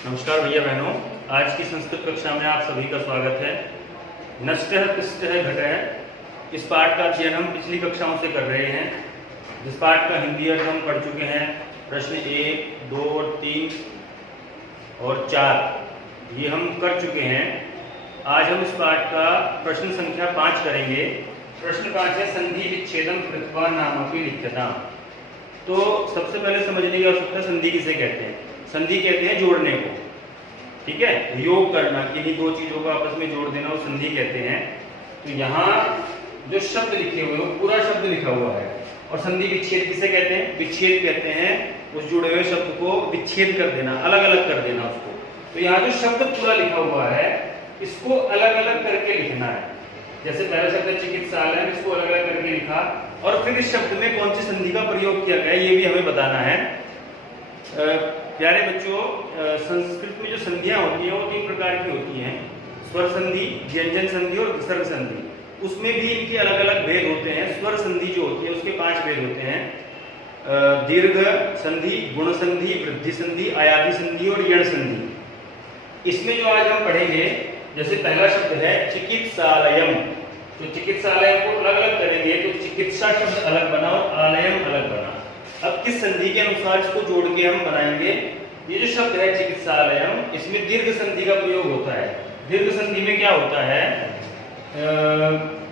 नमस्कार भैया बहनों, आज की संस्कृत कक्षा में आप सभी का स्वागत है। नष्टः पुष्टः घटः इस पाठ का अध्ययन हम पिछली कक्षाओं से कर रहे हैं, जिस पाठ का हिंदी अर्थ हम पढ़ चुके हैं। प्रश्न 1, 2, 3 और 4 ये हम कर चुके हैं। आज हम इस पाठ का प्रश्न संख्या 5 करेंगे। प्रश्न 5 है संधि विच्छेदम कृत्वा नामपि लिख्यताम्। तो सबसे पहले समझने की आवश्यकता, संधि किसे कहते हैं? संधि कहते हैं जोड़ने को, ठीक है, योग करना, किन्हीं दो चीजों को आपस में जोड़ देना, वो संधि कहते हैं। तो यहाँ जो शब्द लिखे हुए वो पूरा शब्द लिखा हुआ है। और संधि विच्छेद किसे कहते हैं? विच्छेद कहते हैं उस जुड़े हुए शब्द को विच्छेद कर देना, अलग अलग कर देना उसको। तो यहाँ जो शब्द पूरा लिखा हुआ है इसको अलग अलग करके लिखना है। जैसे पहला शब्द चिकित्सालय, इसको अलग अलग करके लिखा, और फिर इस शब्द में कौन सी संधि का प्रयोग किया गया ये भी हमें बताना है। प्यारे बच्चों, संस्कृत में जो संधियां होती हैं वो 3 प्रकार की होती हैं: स्वर संधि, व्यंजन संधि और विसर्ग संधि। उसमें भी इनके अलग अलग भेद होते हैं। स्वर संधि जो होती है उसके 5 भेद होते हैं: दीर्घ संधि, गुण संधि, वृद्धि संधि, आयाति संधि और यण संधि। इसमें जो आज हम पढ़ेंगे, जैसे पहला शब्द है चिकित्सालयम, तो चिकित्सालय को अलग अलग करेंगे तो चिकित्सा शब्द अलग बना और आलयम अलग बना। अब किस संधि के अनुसार इसको जोड़ के हम बनाएंगे? ये जो शब्द है चिकित्सालयम, इसमें दीर्घ संधि का प्रयोग होता है। दीर्घ संधि में क्या होता है?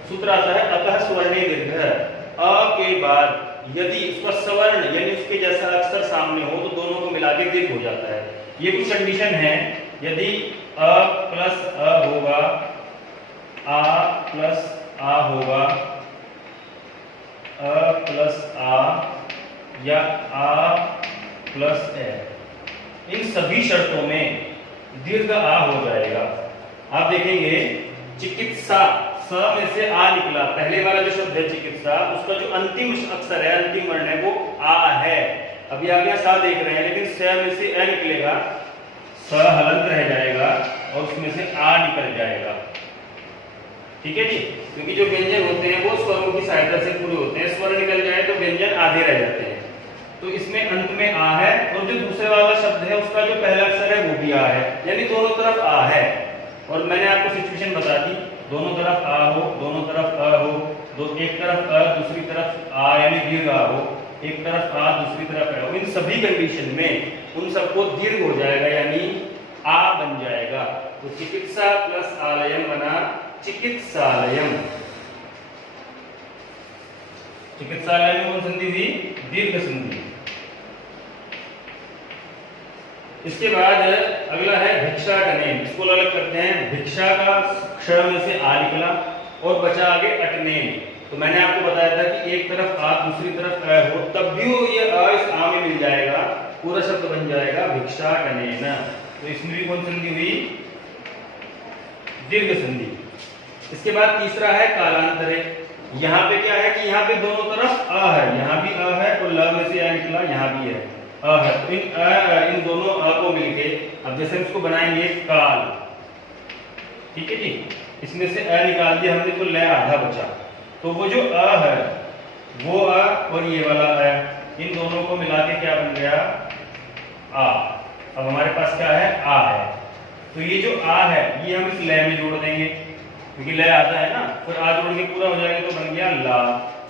सूत्र आता है अतः स्वर्णे दीर्घ, अ के बाद यदि उसका स्वर्ण यानी उसके जैसा अक्षर सामने हो तो दोनों को मिला के दीर्घ हो जाता है। ये कुछ कंडीशन है। यदि अ प्लस अ होगा, आ प्लस आ होगा, अ प्लस आ या आ प्लस ए, इन सभी शर्तों में दीर्घ आ हो जाएगा। आप देखेंगे चिकित्सा, स में से आ निकला, पहले वाला जो शब्द है चिकित्सा, उसका जो अंतिम अक्षर है, अंतिम वर्ण है वो आ है। अभी आप यहाँ सा देख रहे हैं, लेकिन स में से ए निकलेगा, स हलंत रह जाएगा और उसमें से आ निकल जाएगा। ठीक है जी, क्योंकि जो व्यंजन होते हैं वो स्वरों की सहायता से पूरे होते हैं। स्वर निकल जाए तो व्यंजन आधे रह जाते हैं। तो इसमें अंत में आ है, और जो दूसरे वाला शब्द है उसका जो पहला अक्षर है वो भी आ है, यानी दोनों तरफ आ है। और मैंने आपको सिचुएशन बता दी, दोनों तरफ आ हो, दोनों तरफ अ हो, एक तरफ अ दूसरी तरफ आ यानी दीर्घ आ हो, एक तरफ आ दूसरी तरफ अ हो। इन सभी कंडीशन में उन सबको दीर्घ हो जाएगा यानी आ बन जाएगा। तो चिकित्सा प्लस आलयम बना चिकित्सालयम। चिकित्सालय में कौन संधि हुई? दीर्घ संधि। इसके बाद अगला है भिक्षाटनेन, इसको अलग करते हैं। भिक्षा का क्ष में से आ निकला और बचा आगे अटनेन। तो मैंने आपको बताया था कि एक तरफ आ दूसरी तरफ अ हो, तब भी ये अ इस आ में मिल जाएगा, पूरा शब्द बन जाएगा भिक्षाटनेन। तो इसमें भी कौन संधि हुई? दीर्घ संधि। इसके बाद तीसरा है कालांतरे। यहाँ पे क्या है कि यहाँ पे दोनों तरफ अ है, यहाँ भी अ है और ल में से आ निकला, यहाँ भी है अ है। तो इन दोनों अ को मिलके अब जैसे इसको बनाएंगे काल, ठीक है जी, इसमें से अ निकाल दिया हमने तो ल आधा बचा। तो वो जो अ है वो अ और ये वाला अ, इन दोनों को मिला के क्या बन गया? आ। अब हमारे पास क्या है? आ है। तो ये जो आ है ये हम इस ल में जोड़ देंगे, क्योंकि लय आधा है ना, फिर आ जोड़ के पूरा हो जाएगा तो बन गया ला।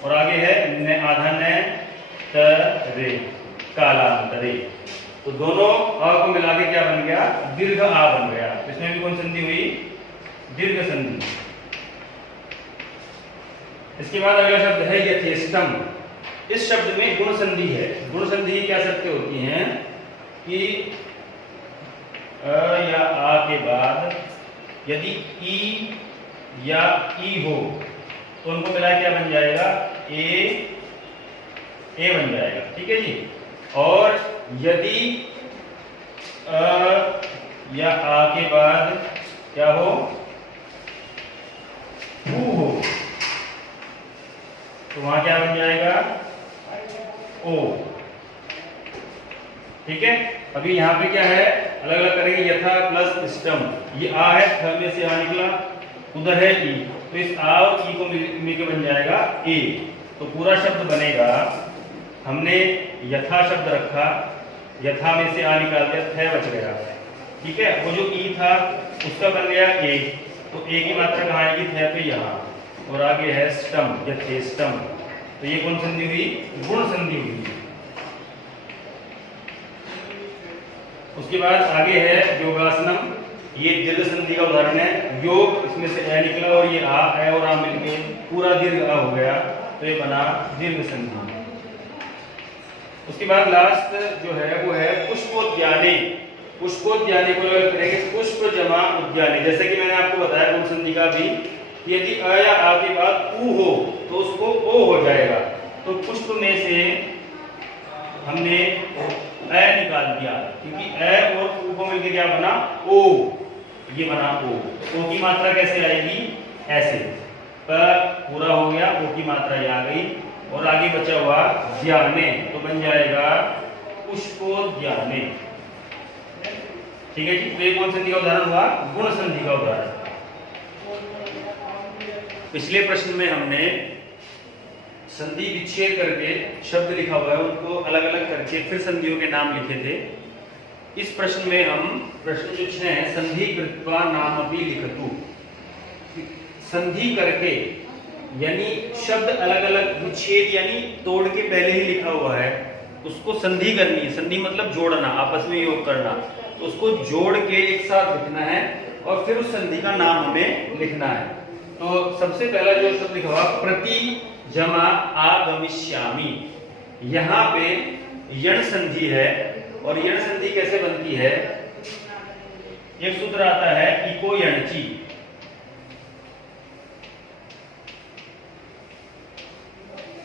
और आगे है न आधा न त रे, कालांतरे। तो दोनों अ को मिला के क्या बन गया? दीर्घ आ बन गया। इसमें भी कौन संधि हुई? दीर्घ संधि। इसके बाद अगला शब्द है यथेष्टम। इस शब्द में गुण संधि है। गुण संधि क्या शर्तें होती हैं कि अ या आ के बाद यदि ई या ई हो तो उनको मिला क्या बन जाएगा? ए बन जाएगा। ठीक है जी। और यदि अ या आ के बाद क्या हो? ऊ हो तो वहां क्या बन जाएगा? ओ। ठीक है। अभी यहाँ पे क्या है? अलग अलग करेंगे। यथा प्लस इष्टम, ये आ है, थ में से आ निकला, उधर है ई, तो इस आ और ई को मिलकर बन जाएगा ए। तो पूरा शब्द बनेगा, हमने यथा शब्द रखा, यथा में से आ निकाल दिया, थ बच गया, ठीक है, वो जो ई था उसका बन गया ए, तो ए की मात्रा कहाँ आएगी, थे पे यहाँ, और आगे है स्टम या थे स्टम, तो ये कौन संधि हुई, गुण संधि हुई। उसके बाद आगे है योगासनम, ये दीर्घ संधि का उदाहरण है। योग, इसमें से ए निकला और ये आ, ए और आ मिलके पूरा दीर्घ आ हो गया, तो ये बना दीर्घ संधि। उसके बाद लास्ट जो है वो है पुष्पोद्याने। पुष्पोद्याने को करेंगे पुष्प जमा उद्याने। जैसे कि मैंने आपको बताया गुण संधि का भी, यदि अ या आ के बाद उ हो तो उसको ओ हो जाएगा, तो पुष्प में से हमने ए निकाल दिया, क्योंकि ए और उ को मिलकर क्या बना, ओ, ये बना ओ। ओ की मात्रा कैसे आएगी, ऐसे, पर पूरा हो गया, ओ की मात्रा ये आ गई, और आगे बचा हुआ ज्ञाने, तो बन जाएगा पुष्पोद्याने। ठीक है जी, तो ये कौन संधि का उदाहरण हुआ, गुण संधि का उदाहरण। पिछले प्रश्न में हमने संधि विच्छेद करके शब्द लिखा हुआ है, उनको अलग अलग करके फिर संधियों के नाम लिखे थे। इस प्रश्न में हम प्रश्न जो 6 है, संधि कृत्वा नामपि लिखतु। संधि करके यानी शब्द अलग अलग विच्छेद यानी तोड़ के पहले ही लिखा हुआ है, उसको संधि करनी है। संधि मतलब जोड़ना, आपस में योग करना, तो उसको जोड़ के एक साथ लिखना है और फिर उस संधि का नाम हमें लिखना है। तो सबसे पहला जो शब्द लिखा हुआ प्रति जमा आगमिष्यामि, यहाँ पे यण संधि है, और यण संधि कैसे बनती है, एक सूत्र आता है इको यणची,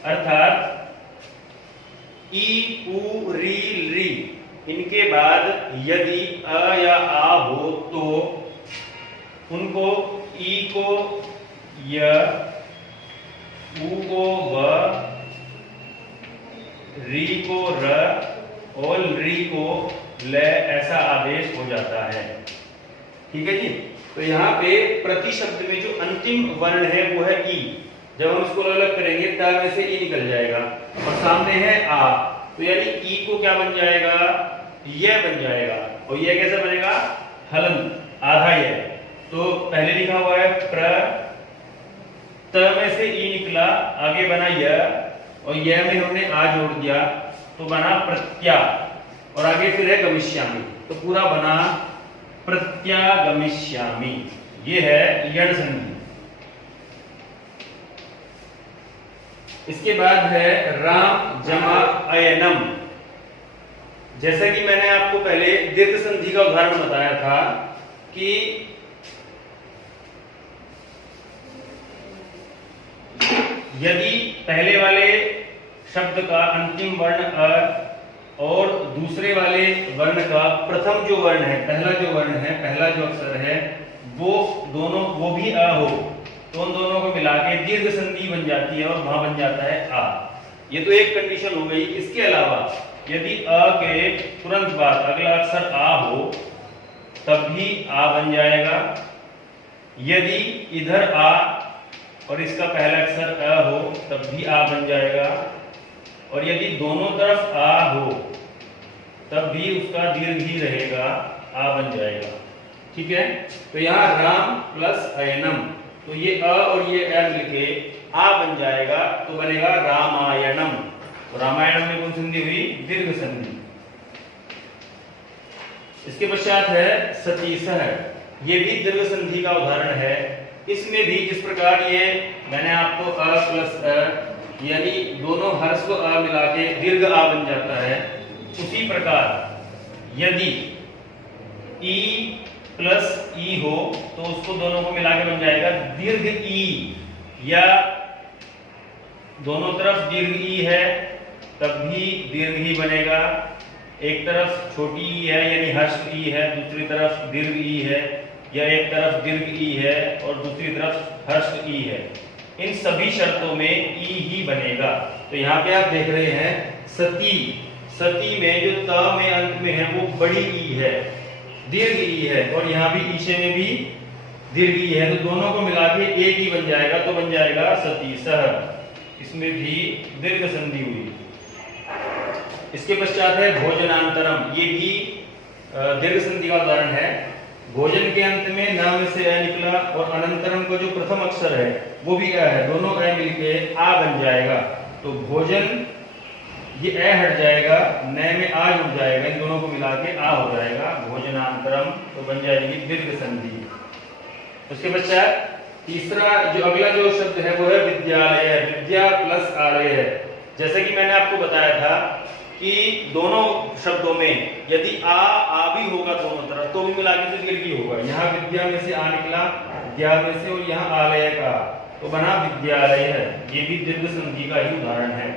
अर्थात ई उ री री, इनके बाद यदि अ या आ हो तो उनको ई को य, उ को व, री को र और री को ल, ऐसा आदेश हो जाता है। ठीक है जी, तो यहाँ पे प्रति शब्द में जो अंतिम वर्ण है वो है ई। जब हम इसको अलग करेंगे तब में से ई निकल जाएगा, और सामने है आ, तो यानी ई को क्या बन जाएगा, यह बन जाएगा, और यह कैसे बनेगा, हलंत, आधा यह। तो पहले लिखा हुआ है प्र, त में से ई निकला, आगे बना यह, और यह में हमने आ जोड़ दिया तो बना प्रत्या, और आगे फिर है गमिष्यामि, तो पूरा बना प्रत्यागमिष्यामि। ये है यण संधि। इसके बाद है राम जमा अयनम। जैसा कि मैंने आपको पहले दीर्घ संधि का उदाहरण बताया था कि यदि पहले वाले शब्द का अंतिम वर्ण अ और दूसरे वाले वर्ण का प्रथम जो वर्ण है, पहला जो वर्ण है, पहला जो अक्षर है, वो दोनों वो भी अ हो, तो उन दोनों को मिला के दीर्घ संधि बन जाती है और वहां बन जाता है आ। ये तो एक कंडीशन हो गई। इसके अलावा यदि अ के तुरंत बाद अगला अक्षर आ हो तब भी आ बन जाएगा। यदि इधर आ और इसका पहला अक्षर अ हो तब भी आ बन जाएगा, और यदि दोनों तरफ आ हो तब भी उसका दीर्घ ही रहेगा, आ बन जाएगा। ठीक है, तो यहाँ राम प्लस अयनम, तो ये अ और ये अ मिलके आ बन जाएगा, तो बनेगा रामायणम। तो रामायणम में कौन संधि हुई, दीर्घ संधि। इसके पश्चात है सतीसह, ये भी दीर्घ संधि का उदाहरण है। इसमें भी जिस प्रकार ये मैंने आपको अ प्लस अ यानी दोनों हर्स्व अ मिला के दीर्घ आ बन जाता है, उसी प्रकार यदि ई प्लस ई हो तो उसको दोनों को मिला के बन जाएगा दीर्घ ई, या दोनों तरफ दीर्घ ई है तब भी दीर्घ ही बनेगा। एक तरफ छोटी ई है यानी हर्ष ई है, दूसरी तरफ दीर्घ ई है, या एक तरफ दीर्घ ई है और दूसरी तरफ हर्ष ई है। इन सभी शर्तों में ई ही बनेगा। तो यहाँ पे आप देख रहे हैं सती, सती में जो त में अंत में है वो बड़ी ई है, दीर्घ ई है, और यहाँ भी ईशे में भी दीर्घ ई है, तो दोनों को मिला के एक ही बन जाएगा, तो बन जाएगा सतीसह। इसमें भी दीर्घ संधि हुई। इसके पश्चात है भोजनांतरम, ये भी दीर्घ संधि का उदाहरण है। भोजन के अंत में न में से अ निकला और अनंतरम का जो प्रथम अक्षर है वो भी अ है, दोनों अ मिलके आ बन जाएगा। तो भोजन ये अ हट जाएगा, न में आ जुड़ जाएगा, इन दोनों को मिला के आ हो जाएगा, भोजनांतरम, तो बन जाएगी दीर्घ संधि। उसके पश्चात तीसरा जो अगला जो शब्द है वो है विद्यालय। विद्या प्लस आलय है। जैसे कि मैंने आपको बताया था कि दोनों शब्दों में यदि आ भी होगा दोनों तरफ तो भी मिला के दीर्घ होगा। यहाँ विद्या में से आ निकला, विद्या में से, और यहाँ आलय का, तो बना विद्यालय है। ये भी दीर्घ संधि का ही उदाहरण है।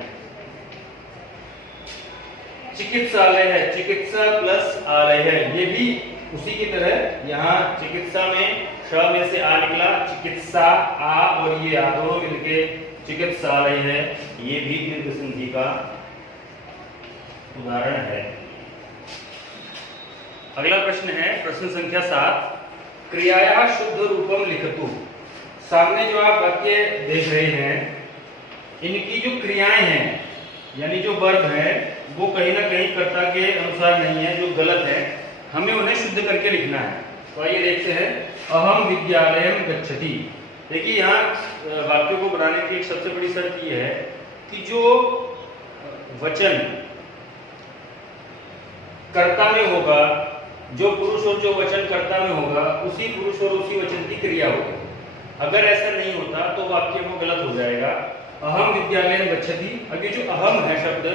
चिकित्सालय है, चिकित्सा प्लस आलय है, ये भी उसी की तरह। यहाँ चिकित्सा में श में से आ निकला, चिकित्सा आ, और ये आ दोनों मिलके चिकित्सालय है, ये भी दीर्घ संधि का उदाहरण है। अगला प्रश्न है प्रश्न संख्या 7, क्रियाया शुद्ध रूपम लिखतु। सामने जो आप वाक्य देख रहे हैं, इनकी जो क्रियाएं हैं यानी जो वर्ब है वो कहीं ना कहीं कर्ता के अनुसार नहीं है, जो गलत है, हमें उन्हें शुद्ध करके लिखना है। तो आइए देखते हैं। अहम विद्यालयम गच्छति। देखिए यहाँ वाक्यों को बनाने की एक सबसे बड़ी शर्त यह है कि जो वचन कर्ता में होगा, जो पुरुष और जो वचन कर्ता में होगा, उसी पुरुष और उसी वचन की क्रिया होगी। अगर ऐसा नहीं होता तो वाक्य वो गलत हो जाएगा। अहम विद्यालयम गच्छति, अभी जो अहम है शब्द,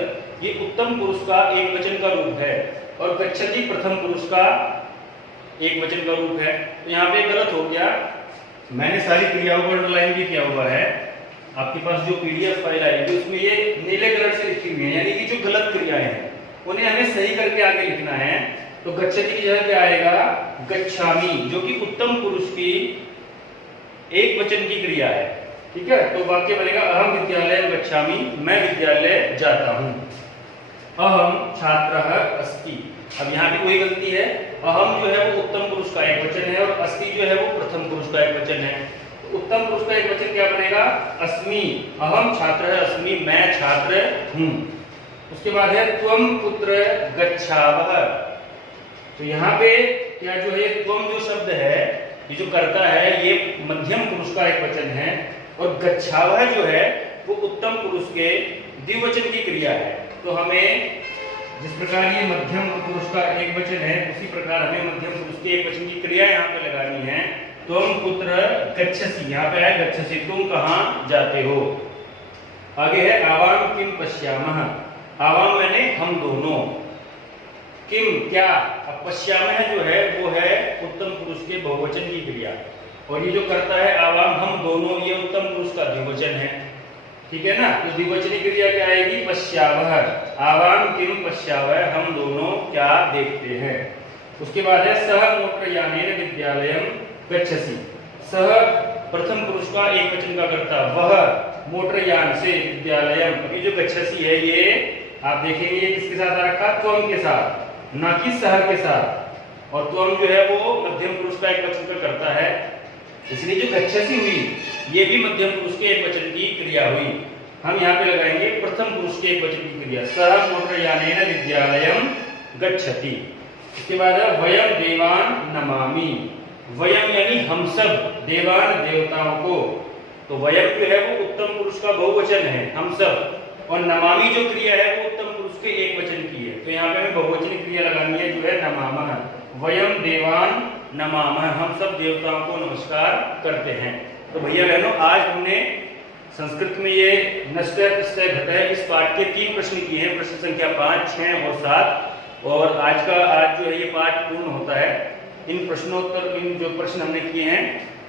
ये उत्तम पुरुष का एक वचन का रूप है, और गच्छति प्रथम पुरुष का एक वचन का रूप है। तो यहाँ पे गलत हो गया। मैंने सारी क्रियाओं को अंडरलाइन भी किया हुआ है। आपके पास जो पीडीएफ फाइल आएगी उसमें ये नीले कलर से लिखी हुई है, यानी कि जो गलत क्रियाएं हैं उन्हें हमें सही करके आगे लिखना है। तो गच्छति की जगह क्या आएगा, गच्छामि, जो कि उत्तम पुरुष की एक वचन की क्रिया है। ठीक है, तो वाक्य बनेगा अहम विद्यालय गच्छामि, मैं विद्यालय जाता हूं। अहम छात्रः अस्ति। अब यहाँ भी वही गलती है। अहम जो है वो उत्तम पुरुष का एक वचन है, और अस्ति जो है वो प्रथम पुरुष का एक वचन है। तो उत्तम पुरुष का एक वचन क्या बनेगा, अस्मि। अहम छात्रः अस्मि, मैं छात्र हूं। उसके बाद है त्वम पुत्र गच्छावः। तो यहाँ पे क्या जो है, त्वम जो शब्द है, ये जो कर्ता है, ये मध्यम पुरुष का एक वचन है, और गच्छावः जो है वो उत्तम पुरुष के द्विवचन की क्रिया है। तो हमें जिस प्रकार ये मध्यम पुरुष का एक वचन है, उसी प्रकार हमें मध्यम पुरुष की एक वचन की क्रिया यहाँ पे लगानी है। त्वम पुत्र गच्छसि, यहाँ पे है गच्छसि, तुम कहाँ जाते हो। आगे है आवाम किम पश्यामः। आवाम मैंने हम दोनों, किम क्या, अब पश्यामः जो है वो है उत्तम पुरुष के बहुवचन की क्रिया, और ये जो करता है आवाम हम दोनों, ये उत्तम पुरुष का द्विवचन है। ठीक है ना, तो द्विवचनी क्रिया क्या आएगी, पश्यावः। आवाम किम पश्यावः, हम दोनों क्या देखते हैं। उसके बाद है सह मोटरयानेन विद्यालयम गच्छसि। सह प्रथम पुरुष का एक वचन का कर्ता, वह मोटरयान से विद्यालयम, अभी जो गच्छसि है ये आप देखेंगे ये किसके साथ आ रखा, त्वम के साथ, ना कि सह के साथ। और त्वम जो है वो मध्यम पुरुष का एक वचन का कर्ता है, इसलिए जो गच्छसि हुई ये भी मध्यम पुरुष के एक वचन की क्रिया हुई। हम यहाँ पे लगाएंगे प्रथम पुरुष के एक वचन की क्रिया, सह मोटरयानेन विद्यालयम गच्छति। इसके बाद है वयम देवान नमामि। वयम यानी हम सब, देवान देवताओं को, तो वयम जो है वो उत्तम पुरुष का बहुवचन है, हम सब, और नमामि जो क्रिया है वो उत्तम पुरुष के एक वचन की है। तो यहाँ पे हमें बहुवचन क्रिया लगानी है जो है नमामः। वयम देवान नमामः, हम सब देवताओं को नमस्कार करते हैं। तो भैया बहनों, आज हमने संस्कृत में ये नष्टय प्रत्यय घटय इस पाठ के 3 प्रश्न किए हैं, प्रश्न संख्या 5, 6 और 7। और आज जो है ये पाठ पूर्ण होता है। इन प्रश्नोत्तर, इन जो प्रश्न हमने किए हैं,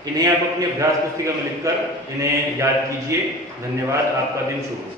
इन्हें आप अपनी अभ्यास पुस्तिका में लिखकर इन्हें याद कीजिए। धन्यवाद, आपका दिन शुभ हो।